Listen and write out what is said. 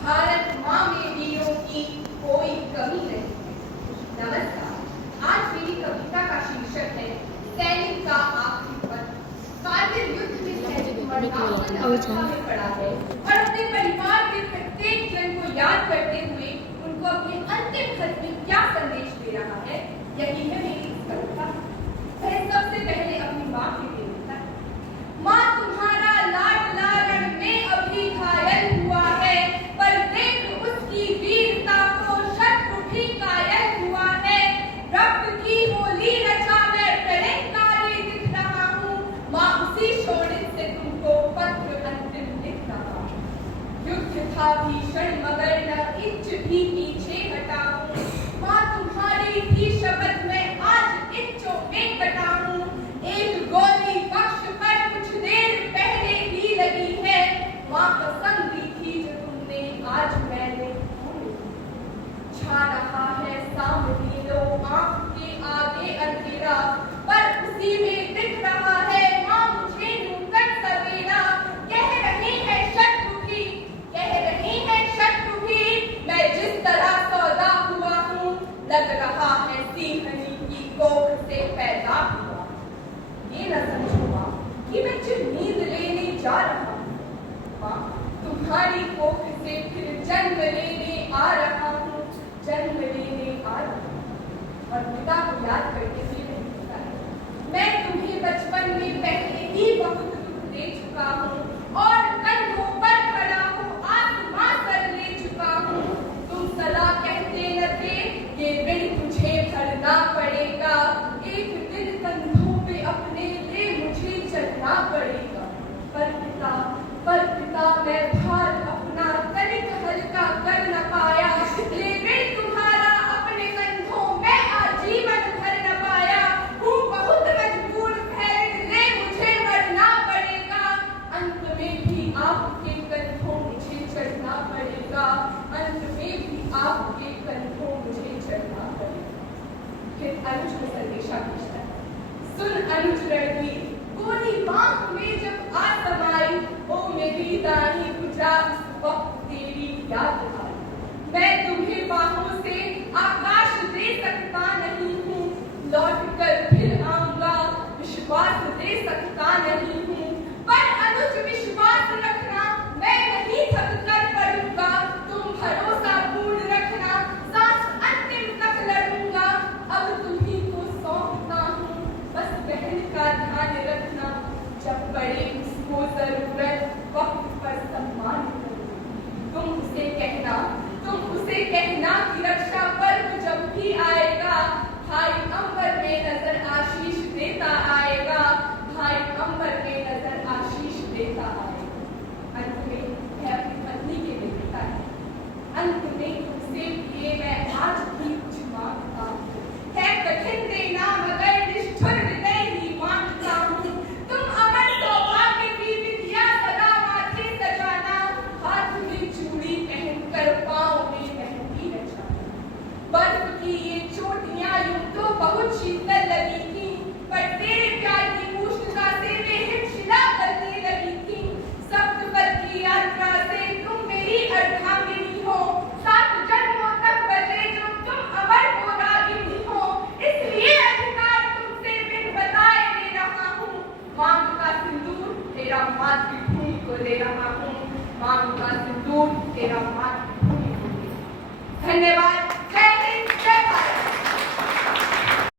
भारत माँ में वीरों की कोई कमी नहीं है। नमस्कार, आज मेरी कविता का शीर्षक है सैनिक का आखिरी पत्र। कारगिल युद्ध में सैनिक मरणासन अवस्था में पड़ा है और अपने परिवार के प्रत्येक जन को याद करते हुए उनको अपने अंतिम खत में क्या संदेश दे रहा है, यही है मेरी इस कविता। वह सबसे पहले अपनी माँ के लिए लिखता है। माँ, तुम्हारा लाडला रण में अभी घायल हुआ है, पर देख उसकी वीरता को शत्रु भी कायल हुआ है। रक्त की होली रचा मैं प्रलयकारी दिख रहा हूँ। माँ, उसी शोणित से तुमको पत्र अंतिम लिख रहा हूँ। युद्ध था भीषण मगर न इंच भी पीछे हटा हूँ। माँ, तुम्हारी भी शपथ में आज इंचों में कटा हूँ। एक गोली पक्ष पर कुछ देर पहले ही लगी है। माँ, कसम दी थी जो तुमने आज मैंने छा रहा है सामने लो आँख के आगे अंधेरा, पर उसी में दिख रहा है माँ मुझे नूतन सवेरा। कह रहे हैं शत्रु भी, कह रहे हैं शत्रु भी, मैं जिस तरह सौदा हुआ हूँ, लग रहा है सिंहनी की कोख से पैदा हुआ। ये न समझो माँ कि मैं जो नींद लेने जा रहा हूँ, माँ तुम्हारी कोख से फिर जन्म लेने आ रहा हूँ, जन्म लेने आ रहा हूँ। और पिता को याद करके भी नहीं होता है, मैं तुम्हें बचपन में पहले ही बहुत दुख दे चुका हूँ और कंधों पर खड़ा हूँ आसमां सर ले चुका हूँ। तुम सदा कहते न थे ये ऋण तुझे भरना पड़ेगा, एक दिन कंधों पे अपने ले मुझे चलना पड़ेगा। पर पिता मैं भार अपना तनिक हल्का कर न पाया, ये ऋण तुम्हारा अपने कंधों में आजीवन भर न पाया। हूँ बहुत मजबूर है ले मुझे मरना पड़ेगा, अंत में भी आपके कंधों मुझे चढ़ना पड़ेगा, अंत में भी आपके कंधों मुझे चढ़ना पड़ेगा। फिर अनुज को संदेशा भेजता है। सुन अनुज रणवीर, गोली आँख में जब आ समाई, ओ मेरी दानी भुजा उस वक्त तेरी याद आई। मैं तुम्हें बाहों से आकाश दे सकता नहीं हूँ, लौट कर फिर आऊंगा विश्वास दे सकता नहीं हूँ, पर अनुज विश्वास रखना मैं नहीं थक कर पड़ूंगा। तुम भरोसा पूर्ण रखना सांस अंतिम तक लड़ूंगा। अब तुम्हीं को सौंपता हूँ बस बहन का ध्यान रखना, जब पड़े उसको जरूरत वक्त पर सम्मान करूँ। तुम उसे कहना कि रक्षा पर्व जब भी आएगा, भाई अंबर में नजर आशीष देता आएगा, भाई अंबर में नजर आशीष देता आएगा। अंत में वह अपनी पत्नी के लिए लिखता है। अंत में तुमसे लिए मैं आज भी कुछ मांगता हूँ, है कठिन देना मगर निष्ठुर हृदय ही मांगता हूँ। तुम अमर सौभाग्य की विद्या सदा माथे सजाना, हाथ में चूड़ी पहनकर पाँव में मेहंदी रचाना। बर्फ की ये चोटियां यूं तो बहुत शीतल लगी थी, पर तेरे प्यार की उष्णता से वे हिमशिला बनने लगी थी। सप्तपथ की यात्रा से तुम मेरी अर्धांगिनी हो, 7 जन्मों तक बचे जो तुम अमर हो रागिनी हो। इसलिए अधिकार तुमसे बिन बताए दे रहा हूँ, मांग का सिंदूर तेरा मातृभूमि को दे रहा हूँ, मांग का सिंदूर तेरा मातृभूमि को दे। धन्यवाद।